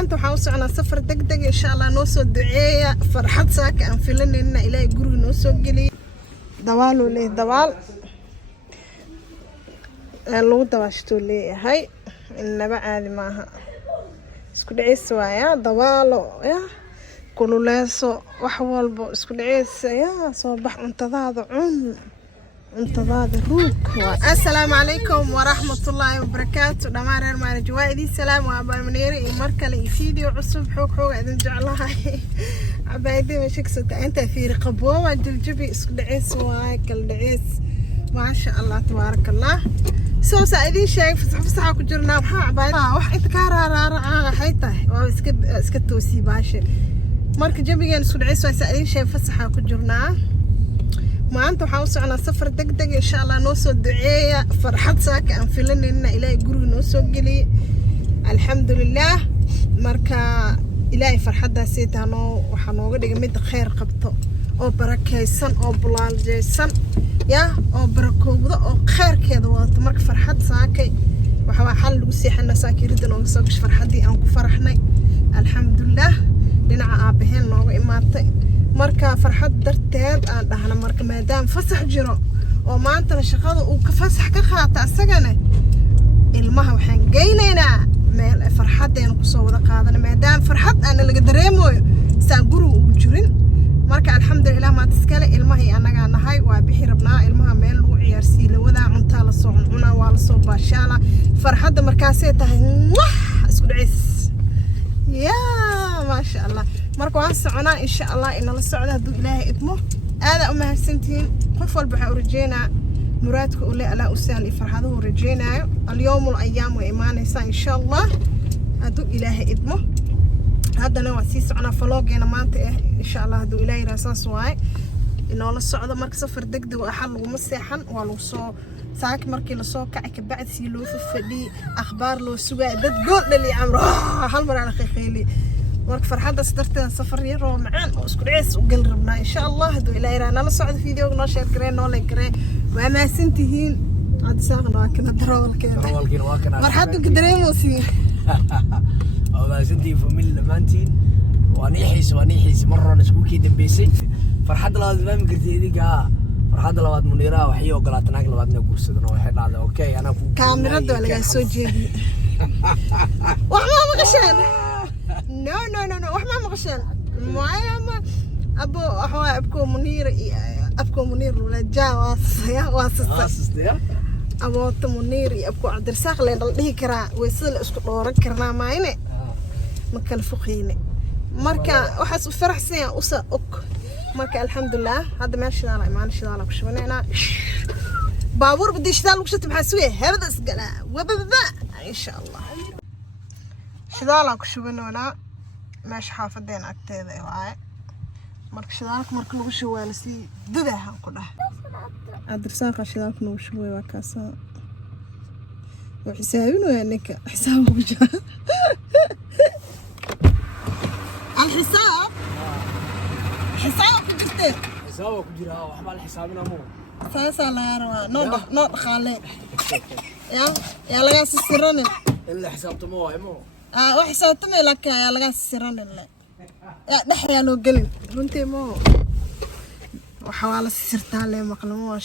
maanta waxaan u soconaa safar degdeg insha Allah noo soo duceeya farxad saaka aan filanayna ilaahay guriga noo soo geliyo dawaal leh dawaal lagu dawaashto leeyahay inaba caadi maaha isku dhaceys waaya dawaalo ya kululeeso wax walba isku dhaceys ya soo bax cuntadaada cuntadaada ruug assalaamu calaykum waraxmatullaahi wabarakaatu dhammaan reer maarij waa idin salaam waa abaalmaneeri iyo mar kale iyo video cusub xoog idin jeclahay cabaayadii meesha ka soo inta fiiri qabooba jiljibi isku dhaceys waay kala dhaceys maasha Allah tabaarakallah soo saidin sheeg fasaxa ku jirnaa waxa cabaayada wax inta ka raaraaraca waxay tahay waa iska toosi baashe marka jabigan isku dhaceys waa saidin sheeg fasaxa ku jirnaa maanta waxaan u soconaa safar degdeg insha Allah noo soo duceeya farxad saaka aan filanayna ilaahay guriga noo soo geliyo alxamdulillah marka ilaahay farxadaas taano waxa nooga dhigay mid khayr qabto oo barakeysan oo bulaaljeesan ya oo barakowda oo khayrkeeda wadato marka farxad saakay waxa xal lagu seexana saakirida nooga soo gashay farxadii aan ku faraxnay alxamdulillah dhinaca aabaheen nooga imaatay marka farxad darteed aan dhahna marka maadaama fasax jiro oo maanta shaqada uu ka fasax ka qaata asagana ilmaha waxaan geynaynaa meel farxadeen ku soo wada qaadana maadaama farxad aan laga dareemoyo saan guriga ugu jirin marka alxamdulillah ma tiskale ilmaha anaga nahay waa bixi rabnaa ilmaha meel lagu ciyaarsiin la wada cunta la soo cunaa waa la soo baashaala farxadda markaasay tahay isku dhaceys ya ma sha Allah marka waan soconaa insha Allah in la socdo haduu ilaahay idmo aad u mahadsantiin qof walba waxa uu rajeynaa muraadka uu leeyahay Allah u sahli farxadahu rajeynayo al-yawmul ayyam wa imaanaysa insha Allah haduu ilaahay idmo haddana waa sii soconaa vloggeena maanta insha Allah haduu ilaahay raasaas waay inoo la socdo marka safar degdeg ah xal lagu seexan waa lagu soo saak markii la soo kacay ka bacd si loo fadhi akhbaar loo sugaa dad gool dhali amro hal mar aan qiiqeeli marka farxadda darteed safar yar oo macaan oo isku dhaceys u gal rabnaa insha Allah haduu ilaahay raana la socdo video noo share gareen noo like gareen waa maasantihiin aad saaqna waa kana darawalkeena waa kana farxaddu ka dareemaysi oo maasantii family lamaantiin وانيحيس مرة نسكو كي دنبيسي فرحد لواد فهم قرتي ديكا فرحد لواد منيرة وحيو قلات ناك لواد نقول سدنا وحيد هذا اوكي انا كاميرا ولا سو جيدي وحما مغشان نو وحما مغشان معايا ابو احوا ابكو منير ولا جاواس يا واسس ابو منير ابكو عبد الرزاق لين دحي كرا ويسل اسكو دوران كرنا ماينه ما كان فوقينه marka waxaas u faraxsan usa ok marka alxamdulillah hadda meeshaan imaan shidaal ku shubanaynaa baabuur badii shidaal ku shubtay maxaa suuye heerada isgala wababa insha Allah shidaal ku shubanaynaa meesha xaafadeen agteeda waay marka shidaalka marka lagu shubaalo si dudaha ku dhax adrasaqa shidaalka lagu shubay waa kaas oo xisaabinaya ninka xisaab ugu jira حساب كجرتين حسابك كجرا وحبال حسابنا مو ساسا لا يروا نو خالي يا لغا سيرن الا حسابته مو وحسابته لك يا لغا سيرن لا يا دحيا لو غلين runtii mo waxa wala sirtaa le maqlamo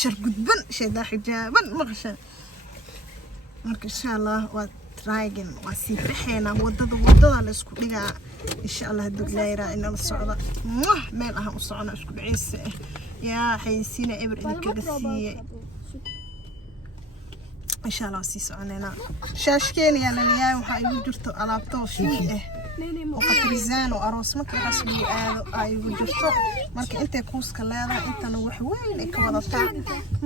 shar gudban sheeda xijaaban maqshan marka insha Allah waa رايجن وسيفحنا ودada la isku dhigaa insha Allah haduu ilaahay in la socdo meel ah u socona isku dhiciisa ya xaysiina ibr idinka gasiye insha Allah si soconayna shaashkeen ya leeyahay waxa ay jirto alaabto fiic oo qatrizaan oo aroos markii xasbi aado ay jirto marka intay kuuska leedahay intana wax weyn ka wadataa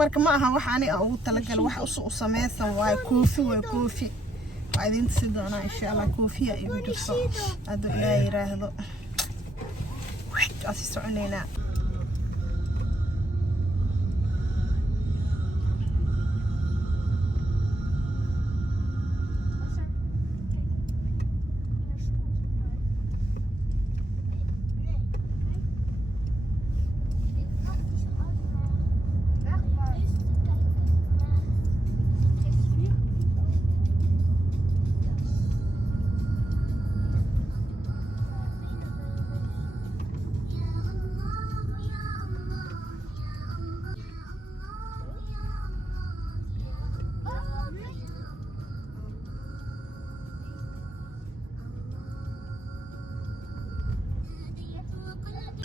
marka ma aha wax ani ugu talagal wax u sameeysan waa koofi وبعدين تصدقنا إن شاء الله كوفية يبجرسو هذا لا يراهدو واحد أسيسو علينا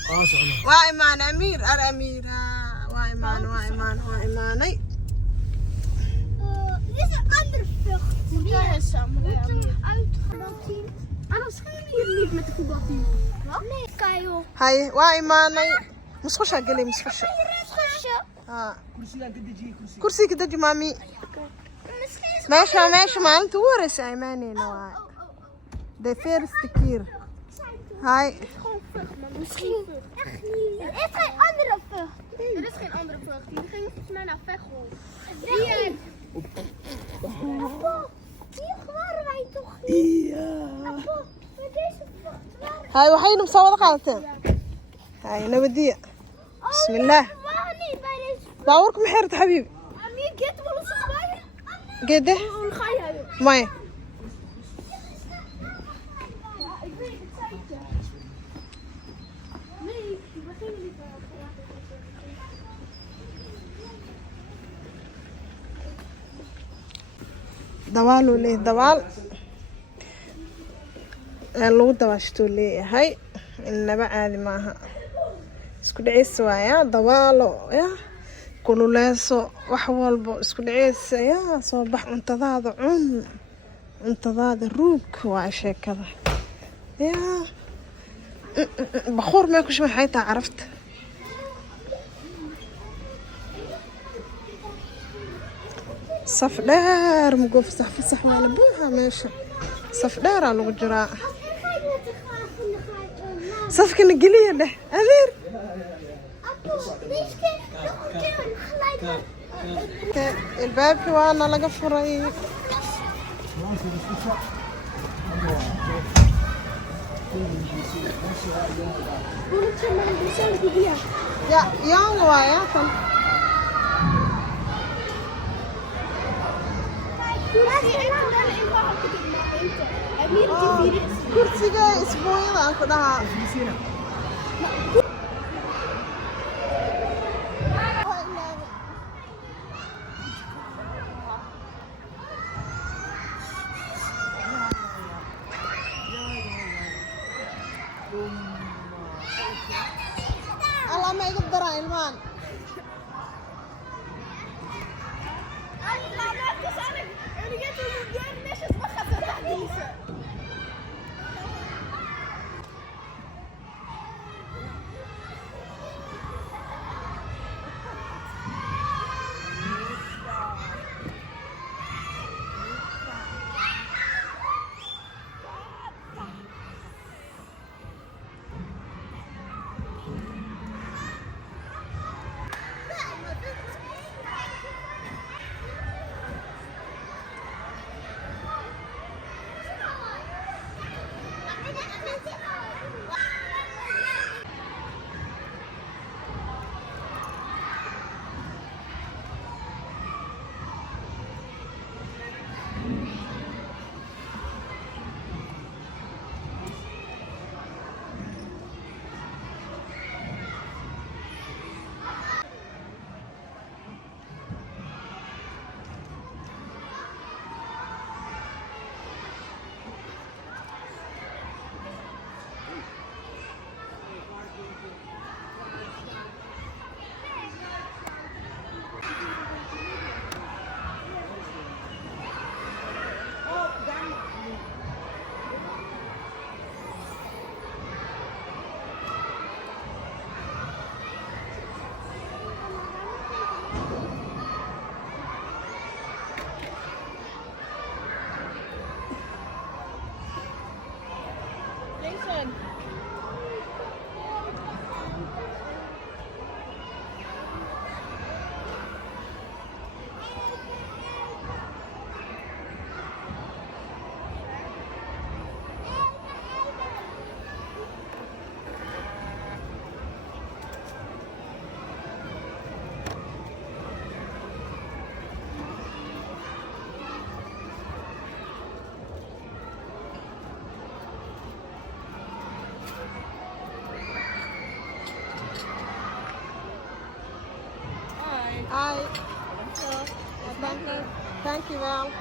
صحنا وإيمان أمير الأميرة وإيمان وإيماني Deze andere vlucht. Wie is samen? Anders gaan we hier niet met de voetbalteam. Wat? Nee, Kajo. هاي وإيماني مسخوشة قلي مسخوشة كرسي كده جمامي ماشي ما أنت ورث أيماني نوع ده فيرست كير هاي Misschien. Echt niet. Er is geen andere vlucht. Er is geen andere vlucht. Die ging volgens mij naar Veghel. Hier. Appo, hier waren wij toch niet? Ja. Appo, met deze vlucht waren هاي وحين مصوّر قالتين هاي نبدي بسم الله we waren niet bij deze. باورك محيرة حبيبي Amir, get wel eens erbij. قده Hoe ga jij? ماي Ja, ik weet het, zei ik. Nee, we beginnen niet. دوالو ليه دوال لو دواشتو ليه هاي إنما عادي maaha isku dhaceys waaya dawaalo ya kululeeso wax walbo isku dhaceys ya soo bax cuntadaada ruug waa sheekada ya بخور ما يكونش حياتها عرفت صف دار مقوف صح ولا بوها ماشي صف دار على الجراء صف كنا قليه ده أمير الباب وانا لقى فري يا الله يا فن kursiga isbuucyada aan ku dhahaa alla ma iga daraa ilmaan Hi. Thank you, Val.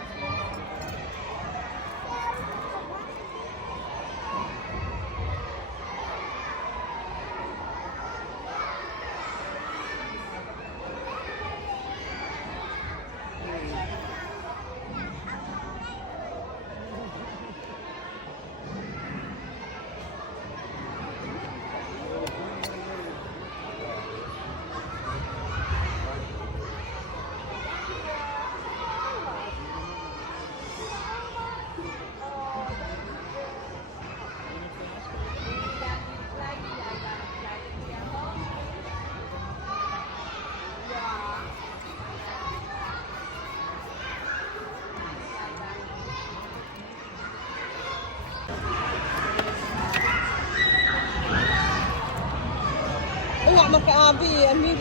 marka aabi iyo amiir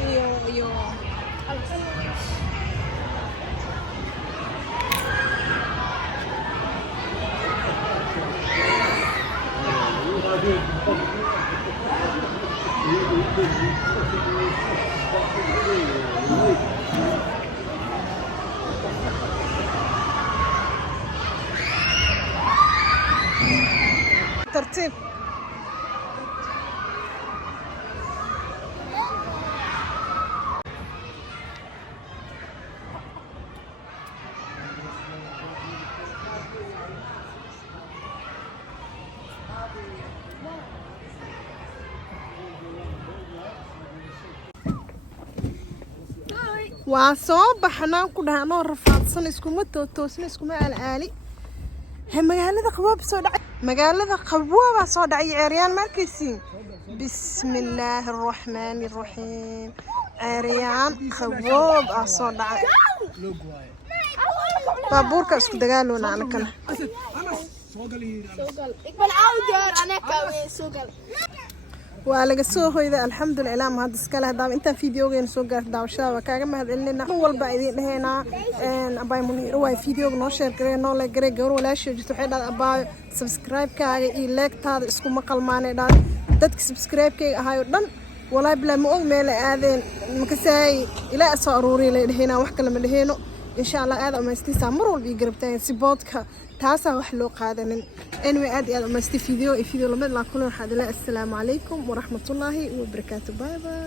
iyo ترتيب waa soo baxnaan ku dhahnoo rafaadsan iskuma toosna iskuma aali magaalada qaboob soo dhacay magaalada qabooba soo dhacay ceeriyaan markaysiin bismillaahi arrahmaani arrahiim ceeriyaan qaboob soo dhacay baabuurka isku dagaaloona anakana waa laga soo hoyday alxamdulilah ma hadda iskale hadaba intaan fiidiyogeena soo gaartay daawashada waa kaaga mahadcelinayna mar walba idiin dhahaynaa abay muniiro waa fiidiyooga noo sheer garee noo la garee gabar walaashii jirto waxay dhahday abaayo subscribe-kaaga iyo leegtaada iskuma qalmaanay dhahday dadka subscribe-kayga ahaayo dhan walaahi bilaa ma og meelay aadeen makasaay ilaa soo aruuriya lay dhahaynaa wax kale ma dhahayno insha allah aad amaystiisaa mar walba ii garabtaagan si boodka taasaa wax loo qaadanin anyway aad iyo aad amaystay fiideo lamid laa kulan waxaad ilaa assalaamu calaykum waraxmatullaahi wabarakaatu bye bye